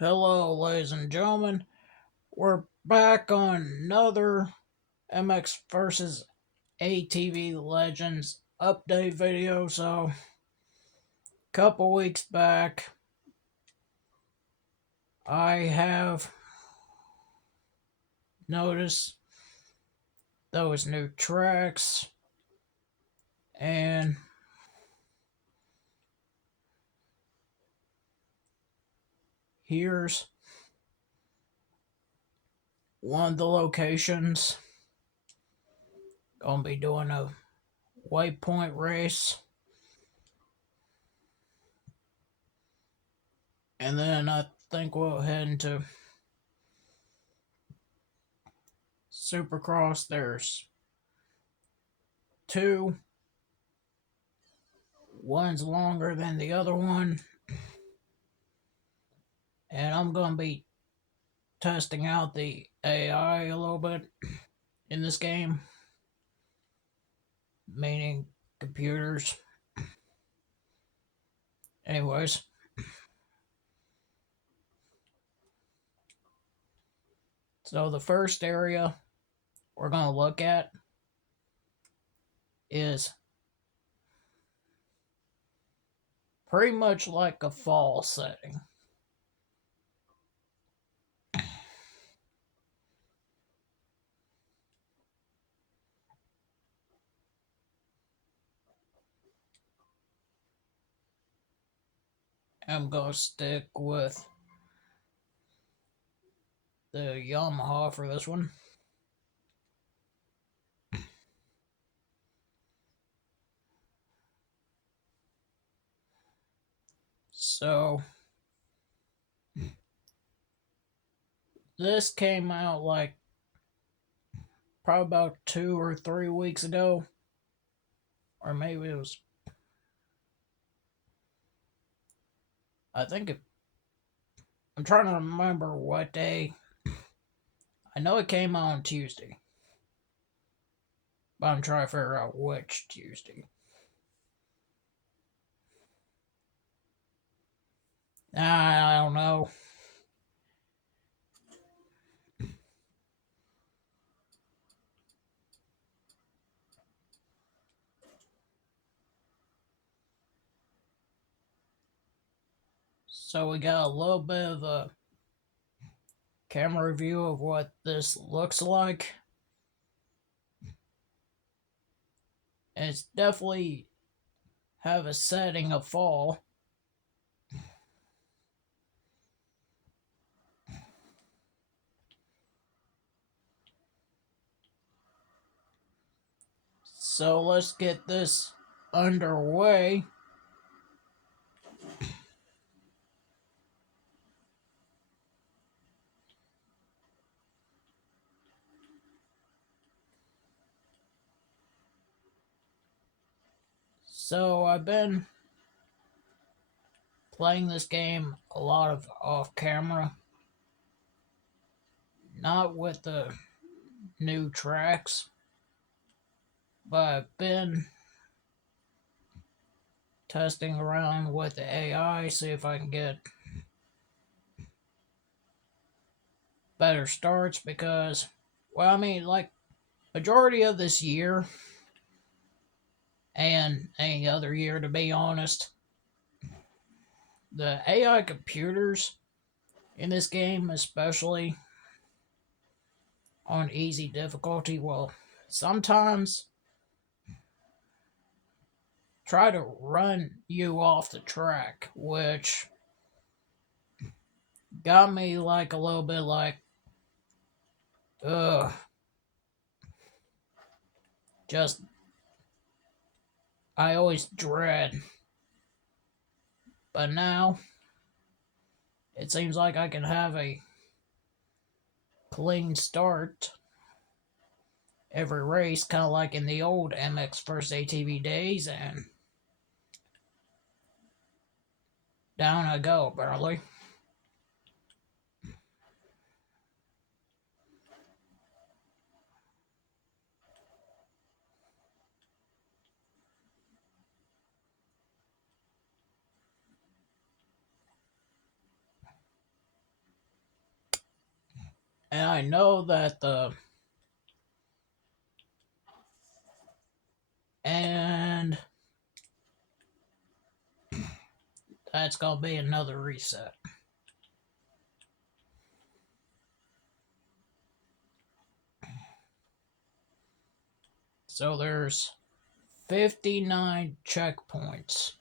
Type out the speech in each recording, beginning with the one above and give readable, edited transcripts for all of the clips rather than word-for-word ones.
Hello, ladies and gentlemen. We're back on another MX versus ATV Legends update video. So, couple weeks back, I have noticed those new tracks, and here's one of the locations. Gonna be doing a waypoint race. And then I think we'll head into Supercross. There's two. One's longer than the other one. And I'm going to be testing out the AI a little bit in this game, meaning computers. Anyways, so the first area we're going to look at is pretty much like a fall setting. I'm going to stick with the Yamaha for this one. So, this came out like probably about 2 or 3 weeks ago. Or maybe it was, I think I'm trying to remember what day. I know it came out on Tuesday, but I'm trying to figure out which Tuesday. I don't know. So we got a little bit of a camera view of what this looks like. And it's definitely have a setting of fall. So let's get this underway. So I've been playing this game a lot of off camera, not with the new tracks, but I've been testing around with the AI, see if I can get better starts because, well, I mean, like, majority of this year and any other year, to be honest, the AI computers in this game, especially on easy difficulty, will sometimes try to run you off the track, which got me like a little bit like, ugh. Just, I always dread. But now, it seems like I can have a clean start every race, kind of like in the old MX First ATV days, and down I go, barely. And I know that and that's gonna be another reset. So there's 59 checkpoints.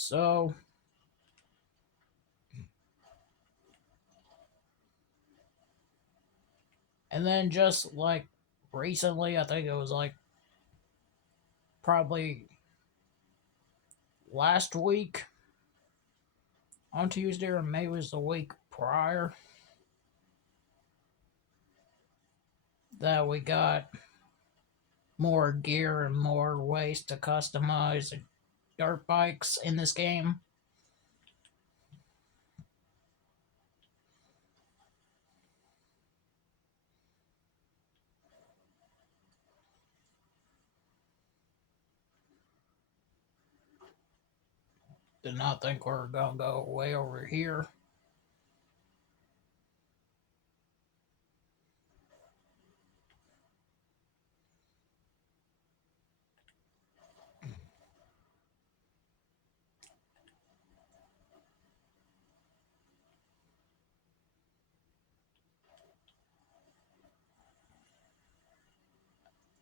So, and then just like recently, I think it was like probably last week on Tuesday, or maybe it was the week prior, that we got more gear and more ways to customize dirt bikes in this game. Did not think we were gonna go way over here.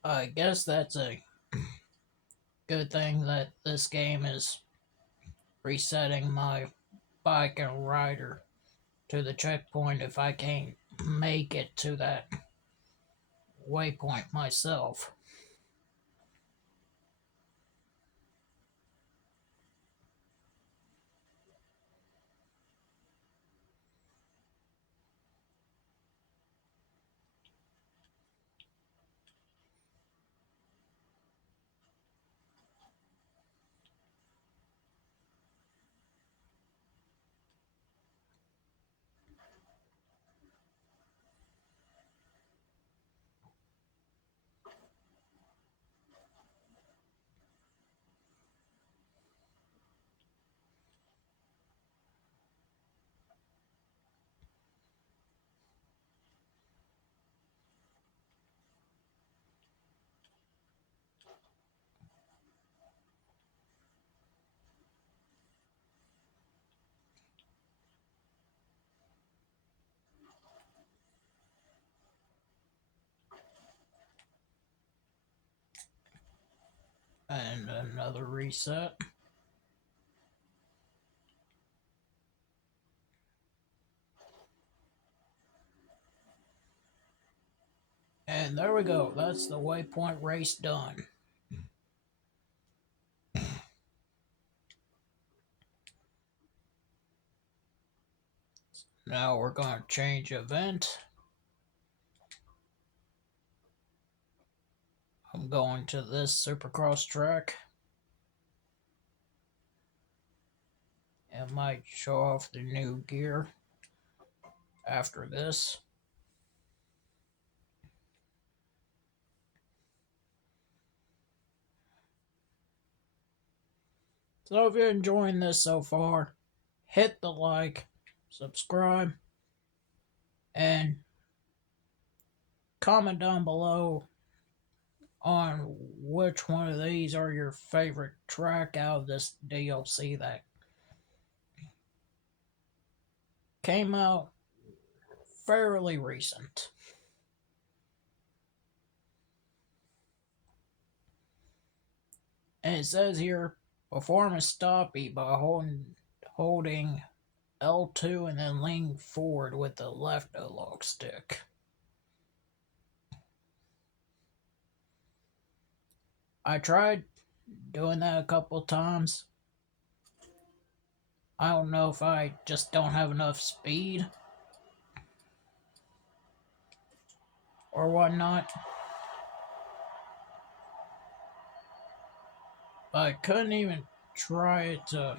I guess that's a good thing that this game is resetting my bike and rider to the checkpoint if I can't make it to that waypoint myself. And another reset. And there we go. That's the waypoint race done. Now we're going to change event. I'm going to this Supercross track. It might show off the new gear after this. So if you're enjoying this so far, hit the like, subscribe, and comment down below on which one of these are your favorite track out of this DLC that came out fairly recent. And it says here, perform a stoppie by holding L2 and then lean forward with the left analog stick. I tried doing that a couple times. I don't know if I just don't have enough speed or whatnot. I couldn't even try it to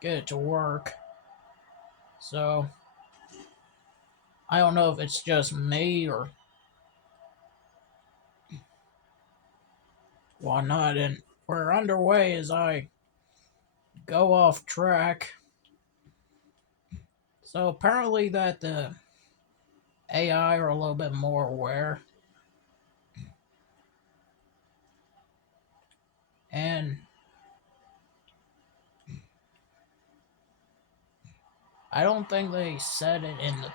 get it to work. So I don't know if it's just me or whatnot. And we're underway as I go off track. So apparently that the AI are a little bit more aware. And I don't think they said it in the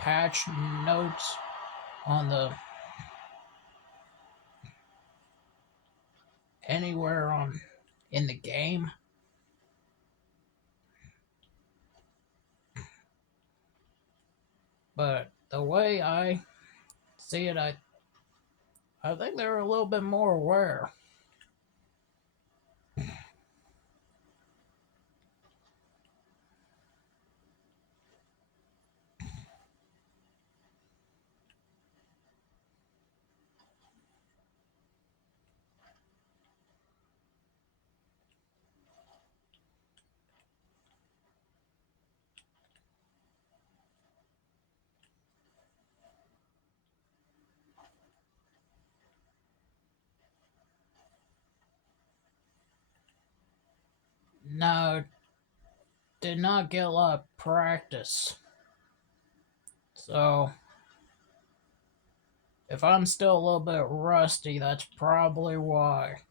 patch notes on the anywhere on in the game. But the way I see it, I think they're a little bit more aware. No, did not get a lot of practice. So if I'm still a little bit rusty, that's probably why.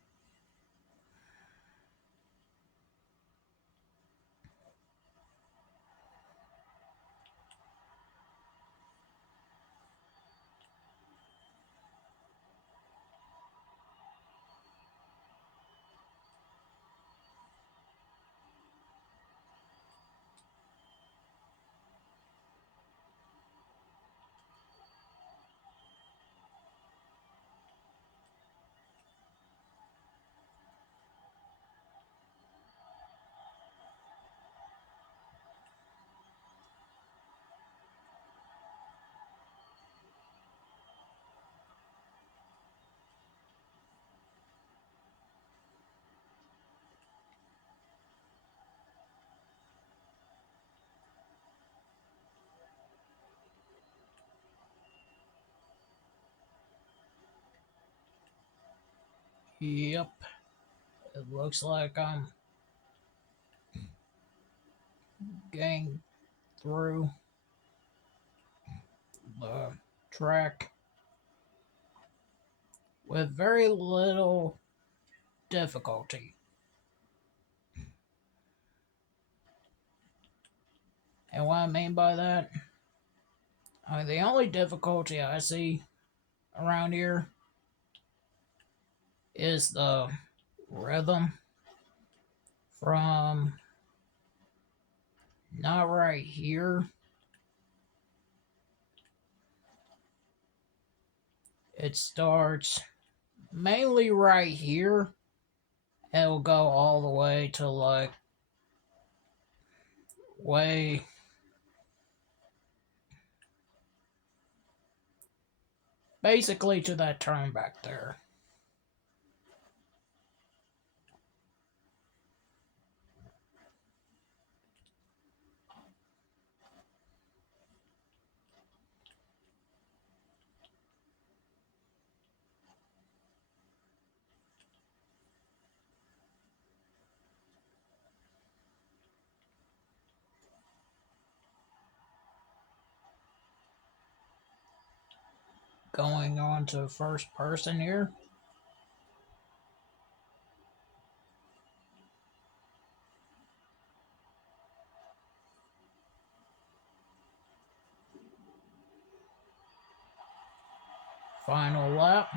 Yep, it looks like I'm getting through the track with very little difficulty. And what I mean by that, the only difficulty I see around here is the rhythm from not right here. It starts mainly right here. And it'll go all the way to like way basically to that turn back there. Going on to first person here. Final lap.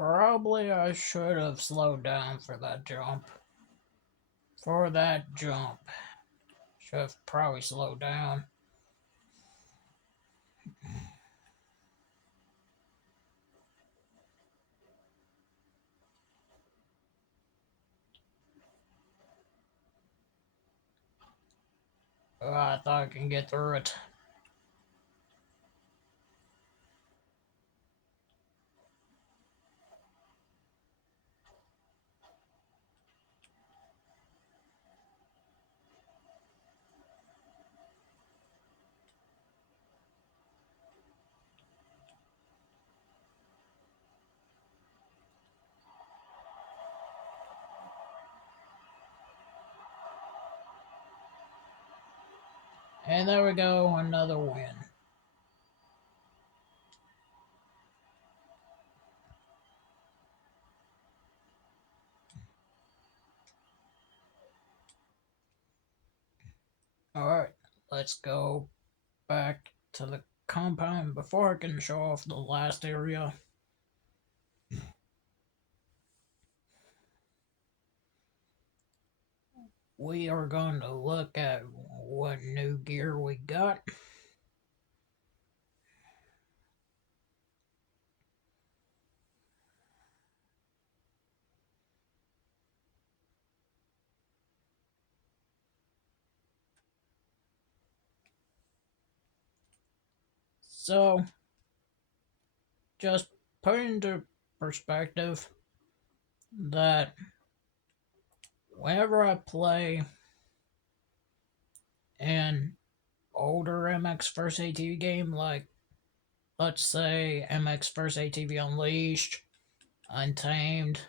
Probably I should have slowed down for that jump. For that jump. Should have probably slowed down. Oh, I thought I can get through it. And there we go, another win. Alright, let's go back to the compound before I can show off the last area. We are going to look at what new gear we got. So, just put into perspective that whenever I play an older MX First ATV game, like let's say MX First ATV Unleashed, Untamed,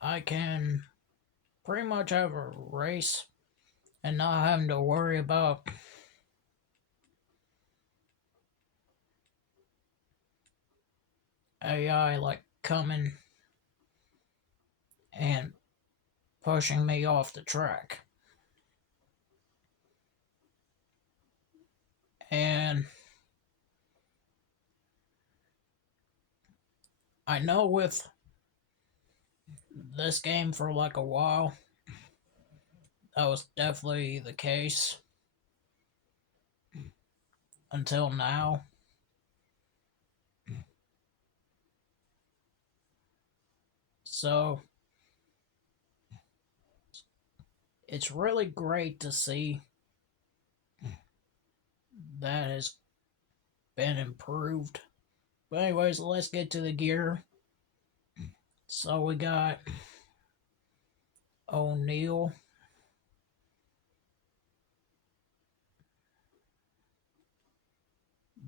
I can pretty much have a race and not having to worry about AI like coming and pushing me off the track. And I know with this game for like a while, that was definitely the case until now. So it's really great to see that has been improved. But anyways, let's get to the gear. So we got O'Neill,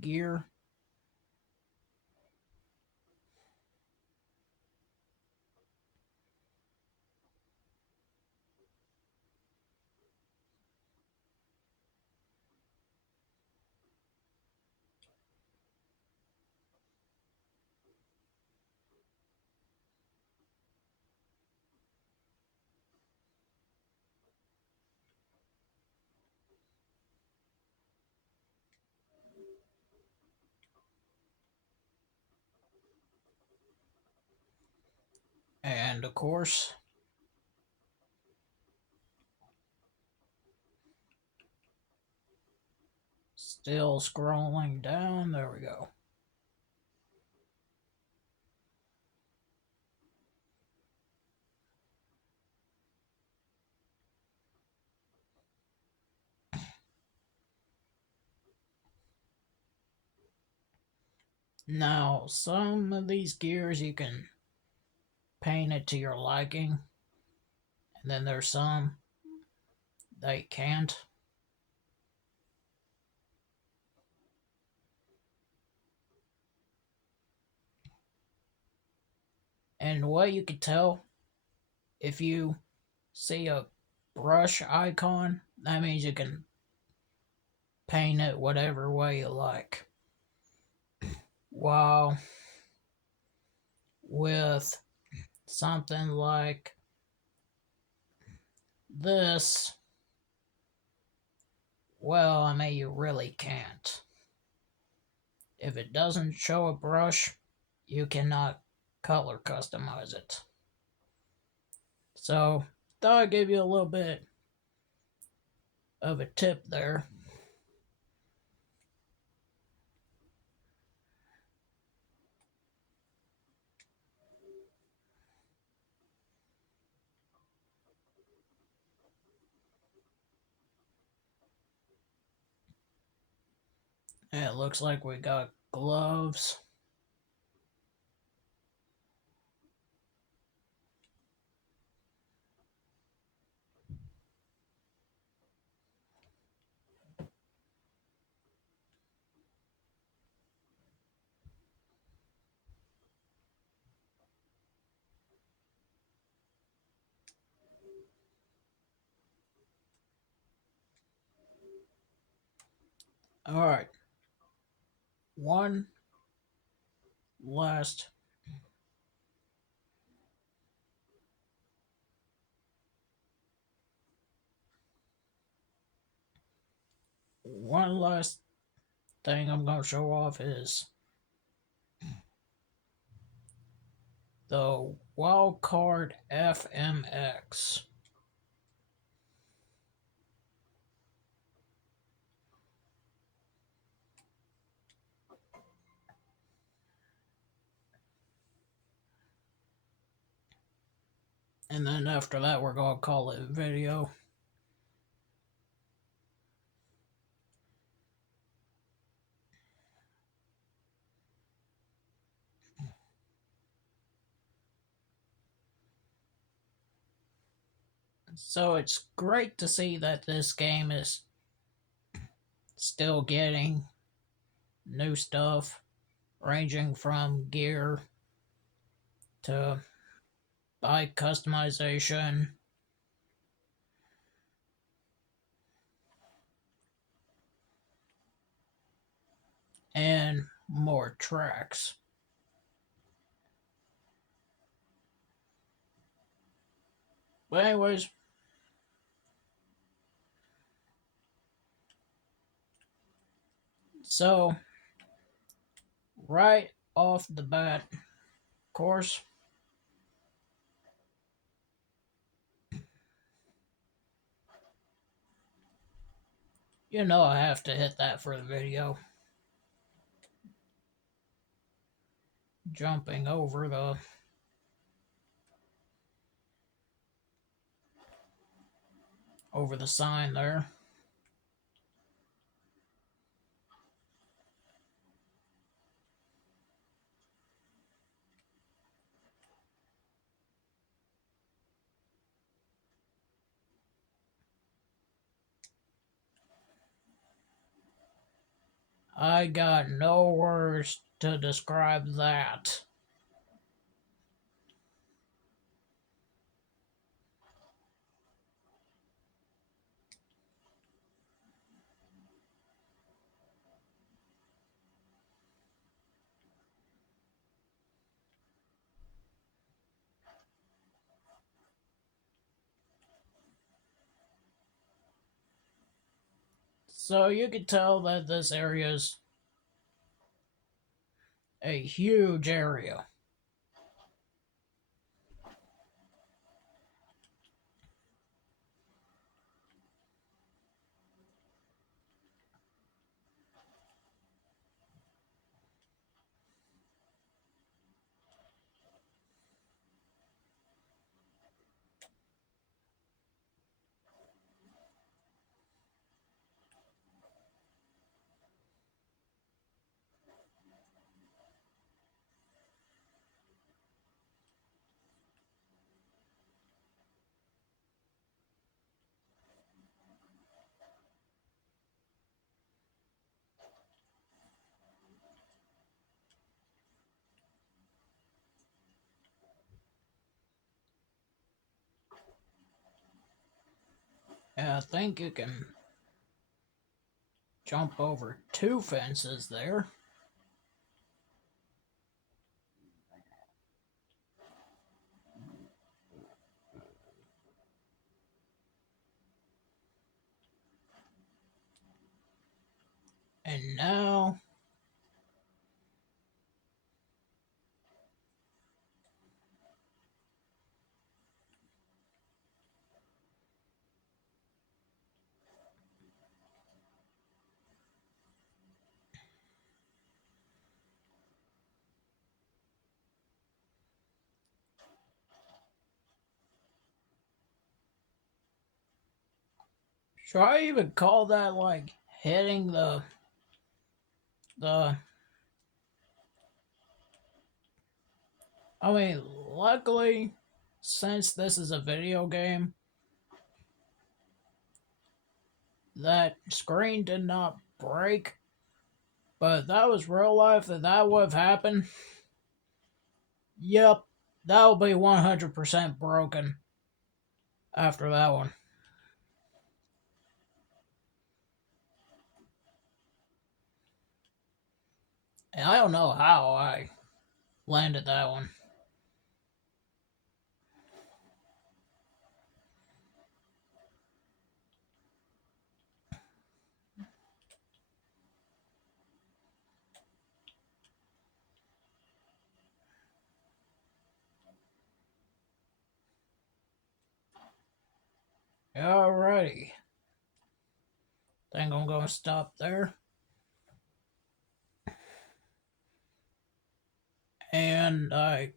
gear. And of course, still scrolling down. There we go. Now, some of these gears you can paint it to your liking, and then there's some that you can't. And the way you can tell, if you see a brush icon, that means you can paint it whatever way you like. While with something like this, Well, I mean, you really can't. If it doesn't show a brush, you cannot color customize it. So, thought I'd give you a little bit of a tip there. And it looks like we got gloves. Alright. One last one last thing I'm going to show off is the Wildcard FMX. And then after that, we're going to call it a video. So it's great to see that this game is still getting new stuff, ranging from gear to bike customization and more tracks. But anyways, so right off the bat, of course, you know I have to hit that for the video. Jumping over the sign there. I got no words to describe that. So you can tell that this area is a huge area. And I think you can jump over two fences there. And now, should I even call that like hitting the I mean, luckily, since this is a video game, that screen did not break. But that was real life that would have happened. Yep, that will be 100% broken after that one. And I don't know how I landed that one. Alrighty. Think I'm gonna stop there. And I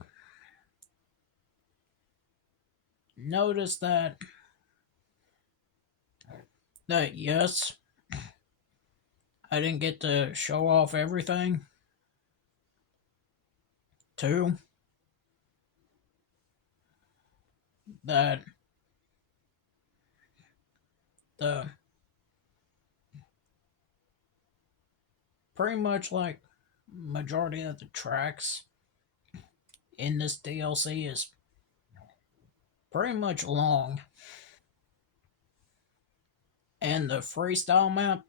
noticed that yes, I didn't get to show off everything. Two, that the pretty much like majority of the tracks in this DLC is pretty much long. And the freestyle map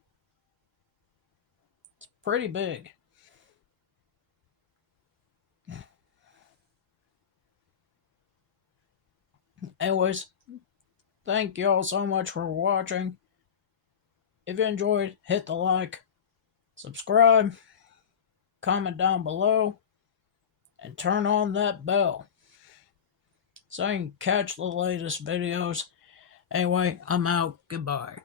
is pretty big. Anyways, thank you all so much for watching. If you enjoyed, hit the like, subscribe, comment down below, and turn on that bell so you can catch the latest videos. Anyway, I'm out. Goodbye.